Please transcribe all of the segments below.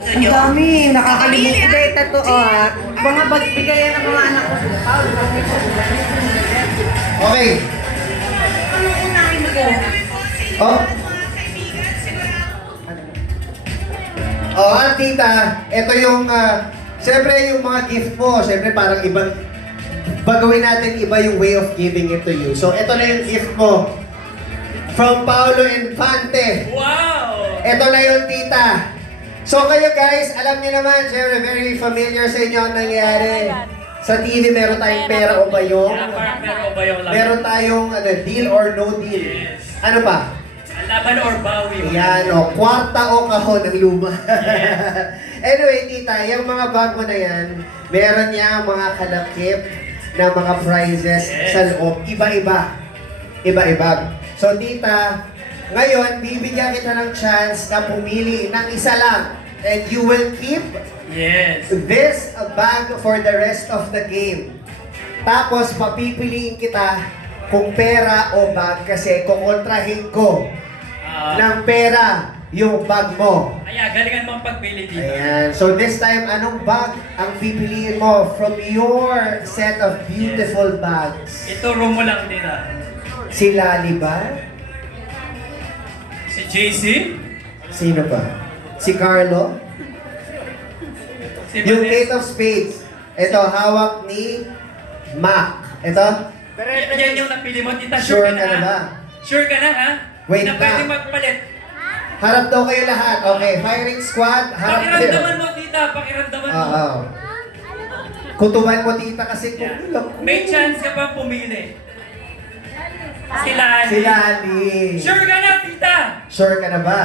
Ang dami, nakakalimutan. Hindi, totoo ha. Mga bagbigayan ng mga anak ko. Okay. Ano unahin mo? Oh. Tita, ito yung, siyempre yung mga gift mo, siyempre parang ibang, bagawin natin iba yung way of giving it to you. So, ito na yung gift mo. From Paolo Infante. Wow! Ito na yung tita. So kayo guys, alam niyo naman, siyempre very familiar sa inyo ang nangyari. Sa TV, meron tayong pera o bayong. Parang pero o bayong lang. Meron tayong deal or no deal. Yes. Ano pa? Laban or bawi. Yan o, kwarta o kahon ng luma. Anyway, tita, yung mga bago na yan, meron niya mga kalakip na mga prizes sa loob. Iba-iba. Iba-iba. So tita, ngayon, bibigyan kita ng chance na pumili ng isa lang. And you will keep this bag for the rest of the game. Tapos, papipiliin kita kung pera o bag kasi kukontrahin ko ng pera yung bag mo. Ayan, galingan mo ang pagpili dito. Ayan. So this time, anong bag ang pipiliin mo from your set of beautiful bags? Ituro mo lang dito. Si Lali ba? Si JC? Sino ba? Si Carlo? Si Yung Vanessa? Eight of Spades. Ito, hawak ni Mac. Ito? Yan yung napili mo, tita. Sure Sure ka na ba? Sure ka na, ha? Wait na na. pwede magpalit. Harap daw kayo lahat. Okay, firing squad. Harap kayo. Pakiramdaman mo, tita. Pakiramdaman mo. Oo. Kutuban mo tita kasi kung Yan. ilang. May chance ka pang pumili. Si Lani. Si Lali. Sure ka na, tita. Sure ka na ba?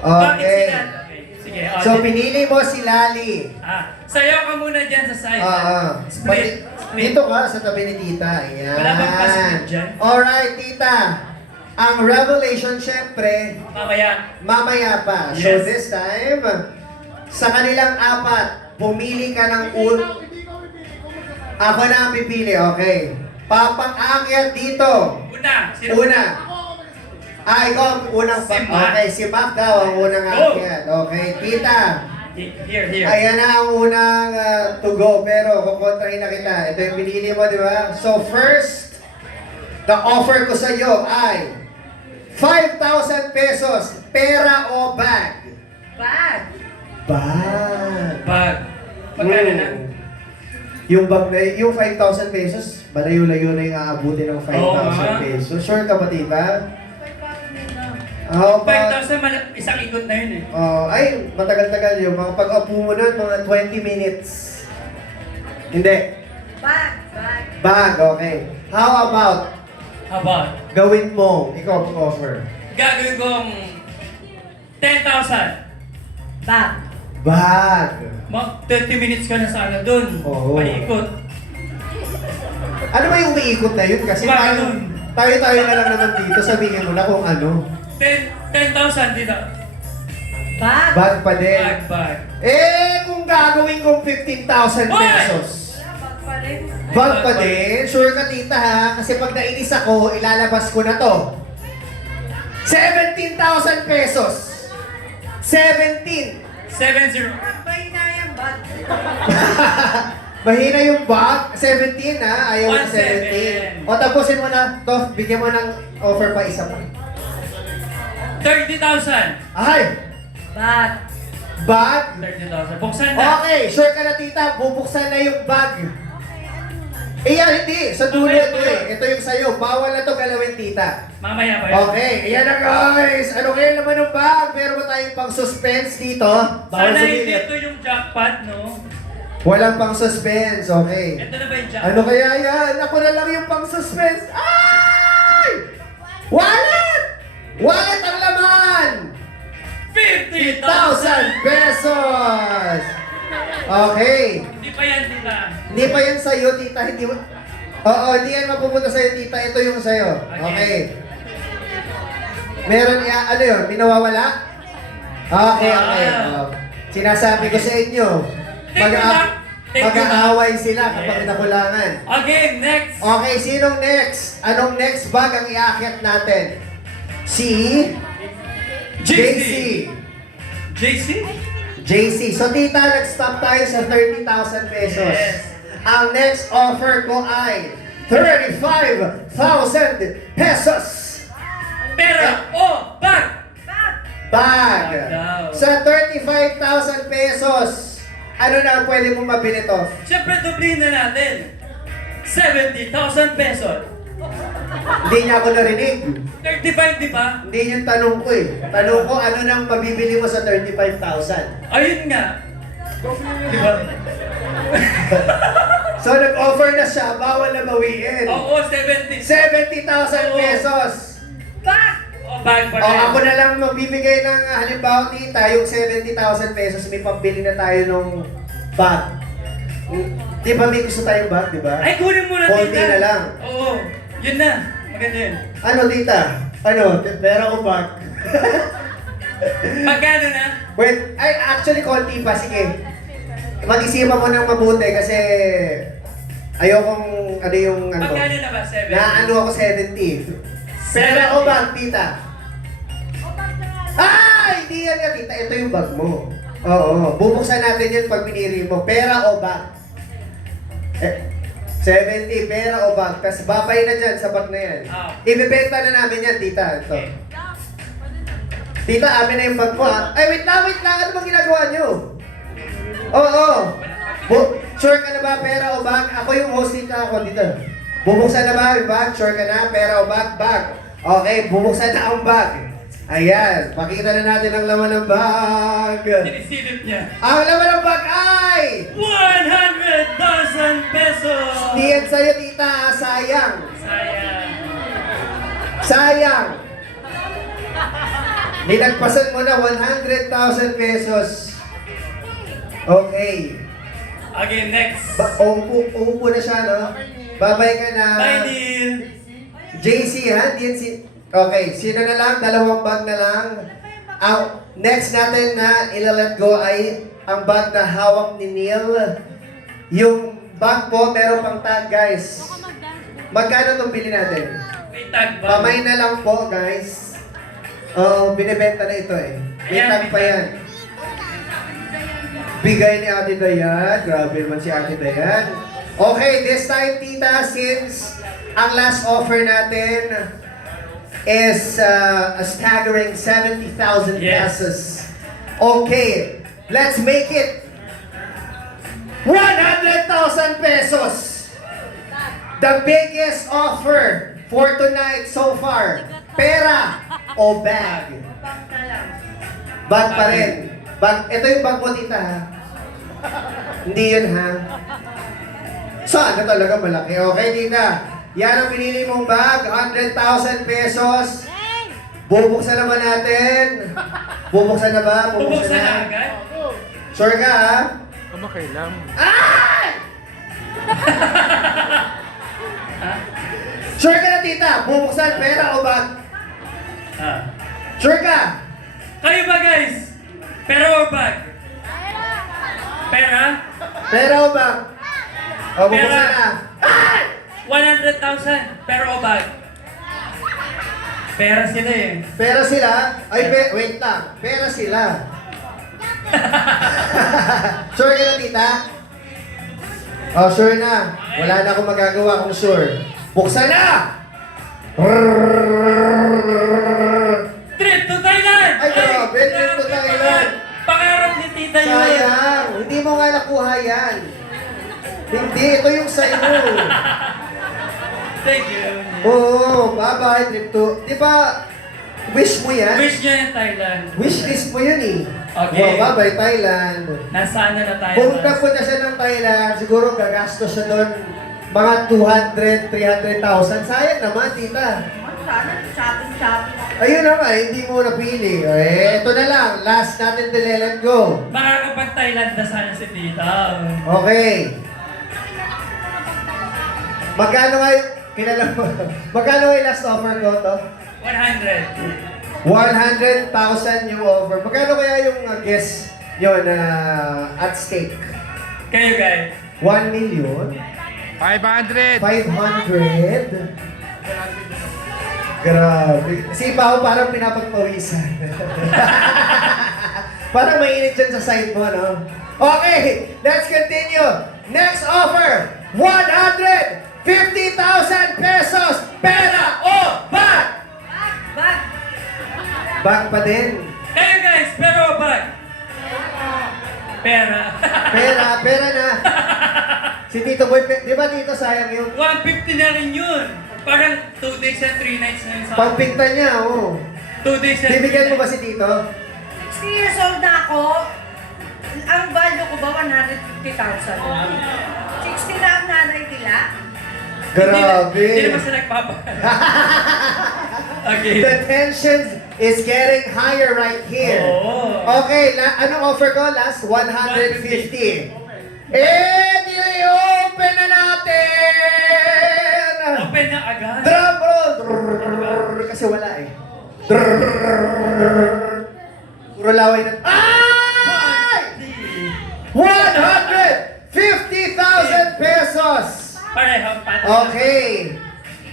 Bakit Okay. si Lani? Okay. Sige. So, pinili mo si Lali. Sayaw ka muna dyan sa side. Oo. Split. Dito ka sa tabi ni tita. Ayan. Wala bang pa-split dyan? Alright, tita. Ang revelation, syempre, mamaya pa. So Yes. this time, sa kanilang apat, pumili ka ng Ako na ang pipili, okay. Papang-akyat dito. Una. Ikaw ang unang Si Mac. Okay, si Mac daw ang unang Go. akyat. Okay, tita. Here. Ayan na ang unang to go, pero kukontrahin na kita. Ito yung pinili mo, di ba? So first, the offer ko sa iyo ay 5,000 pesos, pera o bag? Bag. Bag. Magkano na? Yung bag na, yung 5,000 pesos, malayo-layo na yung aabutin ng 5,000 Oo, nga. pesos. Sure ka ba, tita? How about... 5,000, isang ikot na yun eh. Ay, matagal-tagal yun. Mga pag-apu mo nun, mga 20 minutes. Hindi. Bag. Bag, okay. How about, gawin mo, ikaw offer. Gagawin kong 10,000. Bag. Bag. Mag 30 minutes ka na sana dun. Oo. Paikot. Ano ba yung umiikot na yun? Kasi Bag tayo, nun. tayo na lang naman dito. Sabihin mo na kung ano. 10,000 dito. Bag. Bag pa din. Bag. Kung gagawin kong 15,000 Hoy! pesos. Bag pa rin. Bag pa din? Sure ka tita ha? Kasi pag nainis ako, ilalabas ko na to. 17,000 pesos. 17. 70. Bag ba na yan, bag? Mahina yung bag. 17 ha? Ayaw na 17. 17. O tapusin mo na. To, bigyan mo ng offer pa isa pa. 30,000. Ay! Bag. Bag? 30,000. Buksan na. Okay, sure ka na tita. Bubuksan na yung bag. Hindi. Sa dulo ito eh. Ito yung sayo. Bawal na to galawin tita. Mamaya pa yun. Okay, ayan na guys. Ano kaya naman ng bag? Meron ba tayong pang suspense dito? Bawal Sana sabihin. hindi ito yung jackpot, no? Walang pang suspense, okay. Ito na ba yung jackpot? Ano kaya yan? Ako na lang yung pang suspense. Ay! Wallet! Wallet ang laman! 50,000 1,000 pesos! Okay. Hindi pa yan, tita. Hindi pa yan sa'yo, tita. Hindi mo... Oo, hindi yan mapupunta sa'yo, tita. Ito yung sa'yo. Okay. Meron ano yun? May nawawala? Okay. Sinasabi ko sa inyo. Mag-aaway sila kapag nakulangan. Okay, next. Okay, sinong next? Anong next bag ang iakyat natin? Si JC. JC? JC. So tita, nag-stop tayo sa 30,000 pesos. Yes. Ang next offer ko ay 35,000 pesos. Pera o bag? Bag. Daw. Sa 35,000 pesos, ano na ang pwede mong mabili to? Siyempre, dublihin na natin. 70,000 pesos. Hindi niya ako narinig. 35, di ba? Hindi yung tanong ko eh. Tanong ko, ano nang mabibili mo sa 35,000? Ayun nga. Di ba? So nag-offer na siya, bawal na bawiin. Oo, 70. 70,000 Oo. pesos. Bag! O, bag pa O rin. ako na lang magbibigay ng halimbawa tita, yung 70,000 pesos, may pambili na tayo ng bag. Di ba may gusto tayong bag, di ba? Ay, kunin mo na, Konti tita. na lang. Oo. Yun na. Maganda yun. Ano tita? Ano? Pera ko bag. Magkano na? Wait, ay actually konti pa, sige. Mag-isipan mo nang mabuti kasi ayokong ano yung ano. Magkano na ba? 7? Na ano ako 70. Pera o bag, tita? Ah! Hindi yan nga, tita. Ito yung bag mo. Oo. Bubuksan natin yun pag piniri mo. Pera o bag? 70, pera o bag. Tapos babay na dyan sa bag na yan. Ah. Ibebenta na namin yan, tita. Ito. Tita, amin na yung bag mo ha. Ay, wait lang. Ano bang ginagawa nyo? Oo. Sure ka na ba, pera o bag? Ako yung host tita ako dito. Bubuksan na ba yung bag? Sure ka na, pera o bag? Bag. Okay, bubuksan na ang bag. Ayan, pakita na natin ang laman ng bag. Sinisilip niya. Ang laman ng bag ay... 100,000 pesos! Hindi yan sa'yo, tita. Sayang. Sayang. Sayang. Ninagpasan mo na 100,000 pesos. Okay. Okay, next. Umupo na siya, no? Babay ka na. Bye, Neil. JC, ha? Hindi yan si... Okay, sino na lang? Dalawang bag na lang. Ang next natin na ilalet go ay ang bag na hawak ni Neil. Yung bag po, meron pang tag, guys. Magkano itong bili natin? May tag ba? Pamay na lang po, guys. Oo, binibenta na ito eh. May Ayan, tag pa may yan. Bigay ni Ate Dayan. Grabe naman si Ate Dayan. Okay, this time, tita, since ang last offer natin is a staggering 70,000 Yes. pesos. Okay, let's make it 100,000 pesos. The biggest offer for tonight so far. Pera o bag? Bag pa rin. Bag, ito yung bag mo, tita, ha? Hindi yun, ha? Sana talaga malaki. Okay, tita. Yan ang pinili mong bag. 100,000 pesos. Bubuksan na ba natin? Bubuksan na ba? Bubuksan na agad? Sure ka, ha? Kamakailam. Ay! Sure ka na, tita? Bubuksan, pera o bag? Ah. Sure ka? Kayo ba, guys? Pera or bag? Pera? Pera o bag? O, bubuksan Pera. na. Ay! 100,000. Pera o bag? Pera sila eh. Pera sila? Ay, wait lang. Pera sila. Sure ka na, tita? Oh, sure na. Wala na akong magagawa kung sure. Buksan na! Trip to Thailand! Ay, grabe, trip to Thailand. Pangarap ni Tita yun. Sayang! Hindi mo nga nakuha yan. Hindi, ito yung sa'yo. Thank you. Oo, bye-bye, trip to... Di ba, wish mo yan? Wish niya yung Thailand. Wish list mo yun eh. Okay. Oh, bye-bye, Thailand. Nasaan na tayo? Kung napunta siya ng Thailand, siguro gagastos siya doon mga 200, 300,000. Sayang naman, tita. Shopping. Ayun naman, hindi mo napili. Eh, ito na lang. Last natin to let go. Baka kapag Thailand na sana si Tita. Okay. Magkano nga yung... Kilala mo? Magkano nga yung last offer ko to? 100. 100,000 yung offer. Magkano kaya yung guess yun at stake? Kayo guys. 1 million? 500! 500? Grabe. Si Pao parang pinapagpawisan. Parang mainit dyan sa side mo, no? Okay, let's continue. Next offer, 150,000 pesos. Pera o bag? Bag. Bag pa din. Kayo guys, pero bag. Pera. Pera na. Si Tito Boy, di ba Tito sayang yun? 150 na rin yun. Parang 2 days and 3 nights na yun sa Pagpinta niya, oh. 2 days and 3 Bibigyan mo nights. ba si Tito? 60 years old na ako. Ang value ko ba 150,000? 60 na ang nanay nila. Grabe. Hindi naman sila nagpapahal. Okay. The tension is getting higher right here. Oo. Okay, anong offer ko? Last 150. And i-open na natin! Open na agad. Drum roll! Kasi wala eh. Puro laway na. Ay! 150,000 pesos! Pareho, patas. Okay.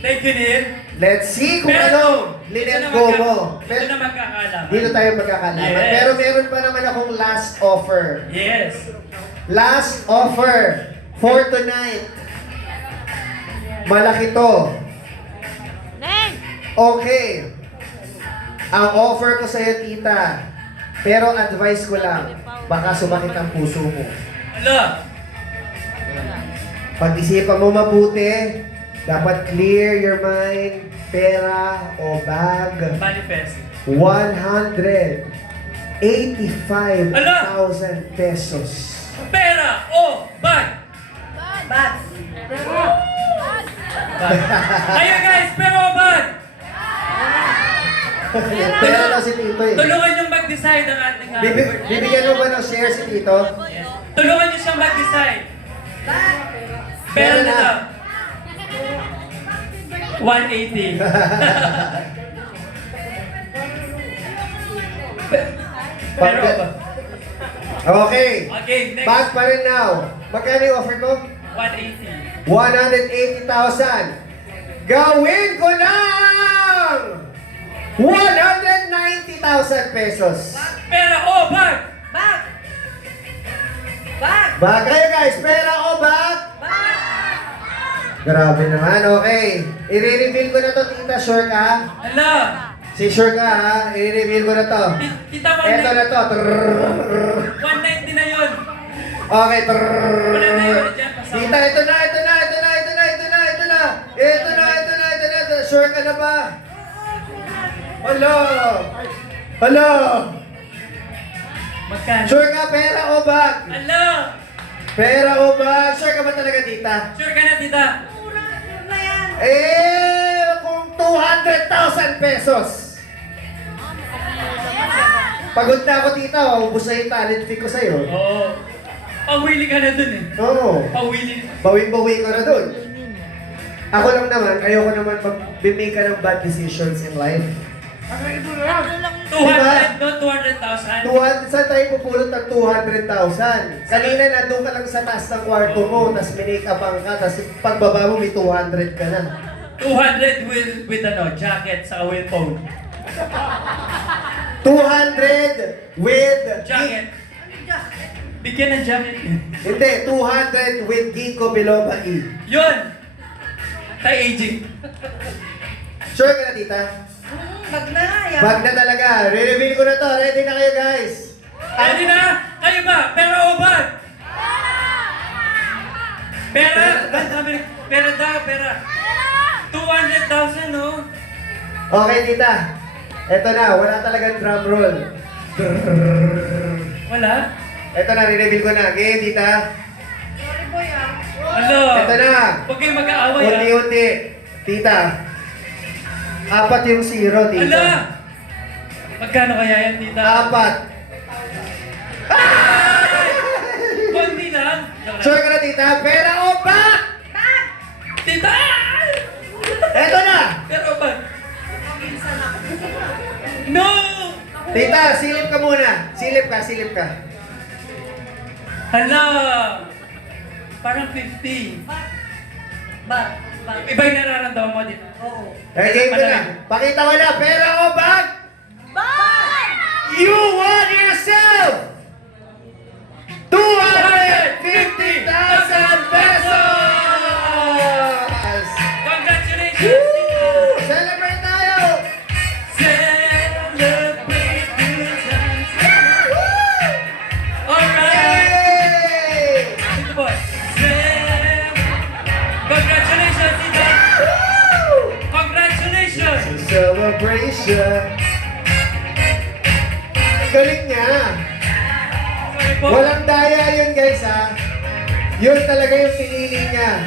Thank you, Neil. Let's see kung Pero, anong linet go mo. Dito na magkakalaman. Dito tayo magkakalaman. Yes. Pero meron pa naman akong last offer. Yes. Last offer for tonight. Malaki to. Okay. Ang offer ko sa'yo, tita. Pero advice ko lang, baka sumakit ang puso mo. Ala. Pag-isipan mo mabuti, dapat clear your mind, pera o bag. Manifest. 185,000 pesos. Pera o bag. Bag. Bag. Ayan guys, pera o bag. Pera daw si Tito eh. Tulungan yung mag-decide ang ating Bibigyan mo ba ng share si Tito? Yes. Tulungan nyo siyang mag-decide. Bag. Pera Pera na na. lang. 180. Pero o bag. Okay. Okay, next. Bag pa rin now. Magkano yung offer ko? 180. 180,000. Gawin ko ng 190,000 pesos. Pera o bag. Bag. Bag. Bag kayo guys, pera o bag? Bag. Grabe naman, okay. I-reveal ko na to, tita, sure ka? Hala. Si sure ka ha, i-reveal ko na to. Kita mo Eto na to. 190 na yun. Okay. Wala na yun. Diyan, pasama. Tita, ito na. Sure ka na ba? Hello. Magkano? Sure ka, pera o bag? Hala. Pera o bag? Sure ka ba talaga, tita? Sure ka na, tita? Mura na yan. Kung 200,000 pesos. Pagod na ako, tita. Ubus na yung talent fee ko sa'yo. Oo. Pawili ka na dun eh. Oo. Pawili. Bawing-bawi ko na dun. Ako lang naman, ayoko naman mag-make ka ng bad decisions in life. 200, Diba? no? 200,000. Saan tayo pupulot ng 200,000? Kanina nandun ka lang sa taas ng kwarto mo, tapos minake-upan ka, tapos pagbaba mo may 200 ka na. 200 with ano, jacket sa will phone. 200 with... Jacket. Bigyan ng jacket. Hindi, 200 with Ginkgo biloba E. Yun! Anti-aging. Sure ka na, tita? Bag na. Yan. Bag na talaga. Re-reveal ko na to. Ready na kayo, guys? Ready na? Kayo ba? Pera o bag? Pera! Pera daw, pera. 200,000, no? Okay, tita. Eto na, wala talagang drum roll. Wala? Eto na, re-reveal ko na. Okay, tita? Sorry boy ah. Ano? Eto na. Huwag kayong mag-aaway, ha? Unti-unti. Tita. 4 yung zero, tita. Ala! Magkano kaya yan, tita? 4. Konti lang. Sure ka na, tita? Pera o bag? Bag. Tita! Eto na. Pero ba? No! Tita, silip ka muna. Silip ka. Hala! Parang 50. Bag. Bag. Iba yung nararamdaman mo dito. Oo. Game ko na. Pakita ko na. Pera o bag? Bag. You won yourself 250,000 pesos! Congratulations! Woo! Celebrate tayo! Celebrate good times. Alright! Hey! Ito boy. Congratulations, Tita! Congratulations! It's a celebration. Galing niya. Sorry po. Walang daya yun, guys, ha? Yun talaga yung pinili niya.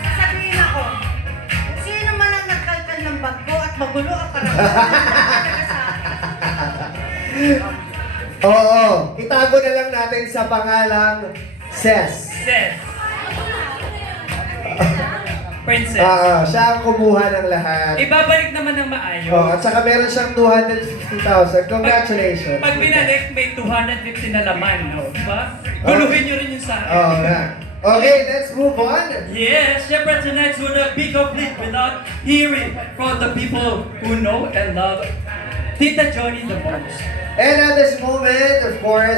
Sasabihin ako, kung sino man ang nagkalkal ng bag ko at magulo ang karamdaman sa akin. Oo, itago na lang natin sa pangalang Ses. Sis. Princess. Siya ang kumuha ng lahat. Ibabalik naman ng maayos. At saka meron siyang 250,000. Congratulations. Pag binalik, may 250 na laman, no? Diba? Guluhin nyo rin yung sa akin. Oo nga. Okay, let's move on. Yes, syempre tonight's would not be complete without hearing from the people who know and love Tita Johnny the most. And at this moment, of course,